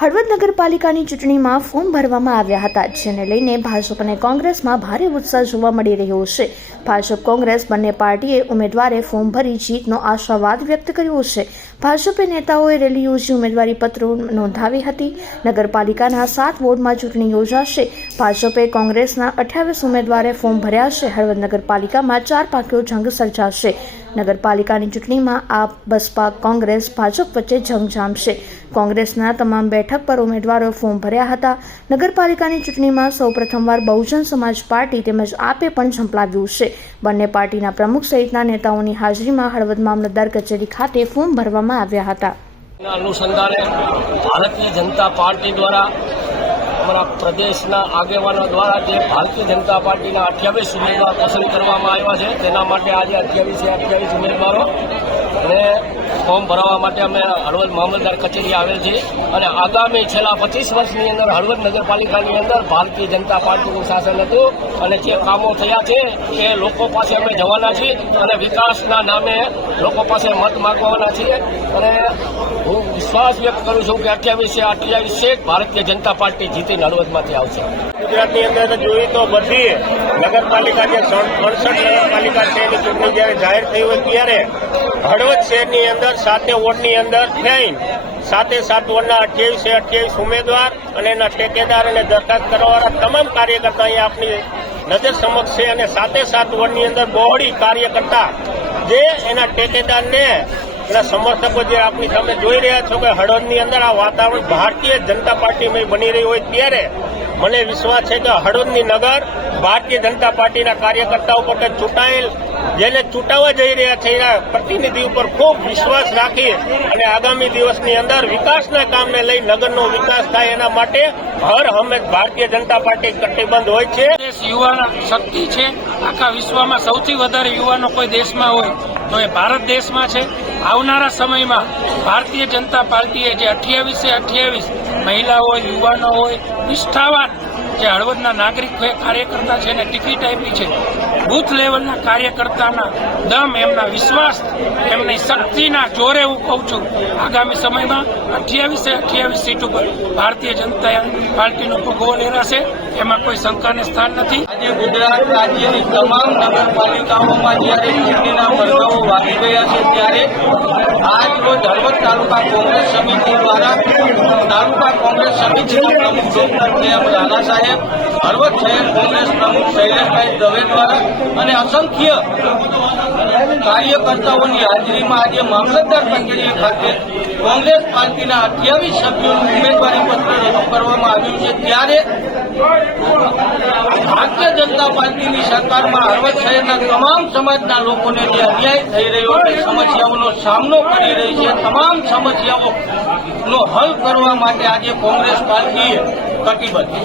હળવદ નગરપાલિકાની ચૂંટણીમાં ફોર્મ ભરવામાં આવ્યા હતા, જેને લઈને ભાજપ અને કોંગ્રેસમાં ભારે ઉત્સાહ જોવા મળી રહ્યો છે। ભાજપ કોંગ્રેસ બંને પાર્ટીએ ઉમેદવારે ફોર્મ ભરી જીતનો આશાવાદ વ્યક્ત કર્યો છે। ભાજપે નેતાઓએ રેલી યોજી ઉમેદવારી પત્રો નોંધાવી હતી। નગરપાલિકાના 7 વોર્ડમાં ચૂંટણી યોજાશે। ભાજપે કોંગ્રેસના 28 ઉમેદવારે ફોર્મ ભર્યા છે। હળવદ નગરપાલિકામાં 4 પાક્યો જંગ સર્જાશે। નગરપાલિકાની ચૂંટણીમાં આપ, બસપા, કોંગ્રેસ, ભાજપ વચ્ચે જંગ જામશે। કોંગ્રેસના તમામ બેઠક પર ઉમેદવારોએ ફોર્મ ભર્યા હતા। નગરપાલિકાની ચૂંટણીમાં સૌ પ્રથમવાર બહુજન સમાજ પાર્ટી તેમજ આપે પણ ઝંપલાવ્યું છે। બંને પાર્ટીના પ્રમુખ સહિતના નેતાઓની હાજરીમાં હળવદ મામલતદાર કચેરી ખાતે ફોર્મ ભરવામાં આવ્યા હતા। અનુસંધાને ભારતીય જનતા પાર્ટી દ્વારા અમારા પ્રદેશના આગેવાનો દ્વારા જે ભારતીય જનતા પાર્ટીના 28 ઉમેદવાર પસંદ કરવામાં આવ્યા છે, તેના માટે આજે 28 ઉમેદવારો અને ફોર્મ ભરવા માટે અમે હળવદ મામલતદાર કચેરી આવેલ છે અને આગામી છેલ્લા 25 વર્ષની અંદર હળવદ નગરપાલિકાની અંદર ભારતીય જનતા પાર્ટીનું શાસન હતું અને જે કામો થયા છે એ લોકો પાસે અમે જવાના છીએ અને વિકાસના નામે લોકો પાસે મત માંગવાના છીએ અને હું વિશ્વાસ વ્યક્ત કરું છું કે 28 ભારતીય જનતા પાર્ટી જીતીને હળવદમાંથી આવશે। ગુજરાતની અંદર જોઈએ તો બધી નગરપાલિકા જે 68 નગરપાલિકા છે એની ચૂંટણી જ્યારે જાહેર થઈ હોય ત્યારે હળવદ શહેરની અંદર 7 વોર્ડની અંદર થઈને 7 વોર્ડના 28 ઉમેદવાર અને એના ટેકેદાર અને દરખાસ્ત કરવાવાળા તમામ કાર્યકર્તા અહીંયા આપની નજર સમક્ષ છે અને 7 વોર્ડની અંદર બહોળી કાર્યકર્તા જે એના ટેકેદારને એના સમર્થકો જે આપની સામે જોઈ રહ્યા છો કે હળવદની અંદર આ વાતાવરણ ભારતીય જનતા પાર્ટીમાં બની રહ્યું હોય ત્યારે મને વિશ્વાસ છે કે હળવદની નગર ભારતીય જનતા પાર્ટીના કાર્યકર્તાઓ ઉપર ચૂંટાયેલ જેને ચૂંટાવા જઈ રહ્યા છે એના પ્રતિનિધિ ઉપર ખૂબ વિશ્વાસ રાખી અને આગામી દિવસની અંદર વિકાસના કામને લઈ નગરનો વિકાસ થાય એના માટે હર હંમેશ ભારતીય જનતા પાર્ટી કટિબદ્ધ હોય છે। યુવાન શક્તિ છે, આખા વિશ્વમાં સૌથી વધારે યુવાનો કોઈ દેશમાં હોય તો એ ભારત દેશમાં છે। આવનારા સમયમાં ભારતીય જનતા પાર્ટીએ જે 28 મહિલા હોય, યુવાનો હોય, નિષ્ઠાવાન જે હળવદના નાગરિક કાર્યકર્તા છે એને ટિકિટ આપી છે। બૂથ લેવલના કાર્યકર્તાના દમ, એમના વિશ્વાસ, એમની શક્તિના જોરે હું કહું છું આગામી સમયમાં 28 સીટ ઉપર ભારતીય જનતા પાર્ટીનો ભગવો લહેરાશે, એમાં કોઈ શંકાને સ્થાન નથી। આજે ગુજરાત રાજ્યની તમામ નગરપાલિકાઓમાં જ્યારે ચૂંટણીના પડઘાઓ વાગી ગયા છે ત્યારે આજ રોજ હળવદ તાલુકા કોંગ્રેસ સમિતિ દ્વારા તાલુકા કોંગ્રેસ સમિતિના પ્રમુખ ડોક્ટર કે.એમ. લાલા સાહેબ, હળવદ શહેર કોંગ્રેસ પ્રમુખ શૈલેષભાઈ દવે દ્વારા અને અસંખ્ય કાર્યકર્તાઓની હાજરીમાં આજે મામલતદાર કચેરી ખાતે કોંગ્રેસ પાર્ટીના 28 સભ્યોનું ઉમેદવારી પત્ર રજૂ કરવામાં આવ્યું છે ત્યારે ભારતીય જનતા પાર્ટીની સરકારમાં હળવદ શહેરના તમામ સમાજના લોકોને જે અન્યાય થઈ રહ્યો છે, સમસ્યાઓનો સામનો કરી રહી છે, તમામ સમસ્યાઓનો હલ કરવા માટે આજે કોંગ્રેસ પાર્ટીએ કટિબદ્ધ છે।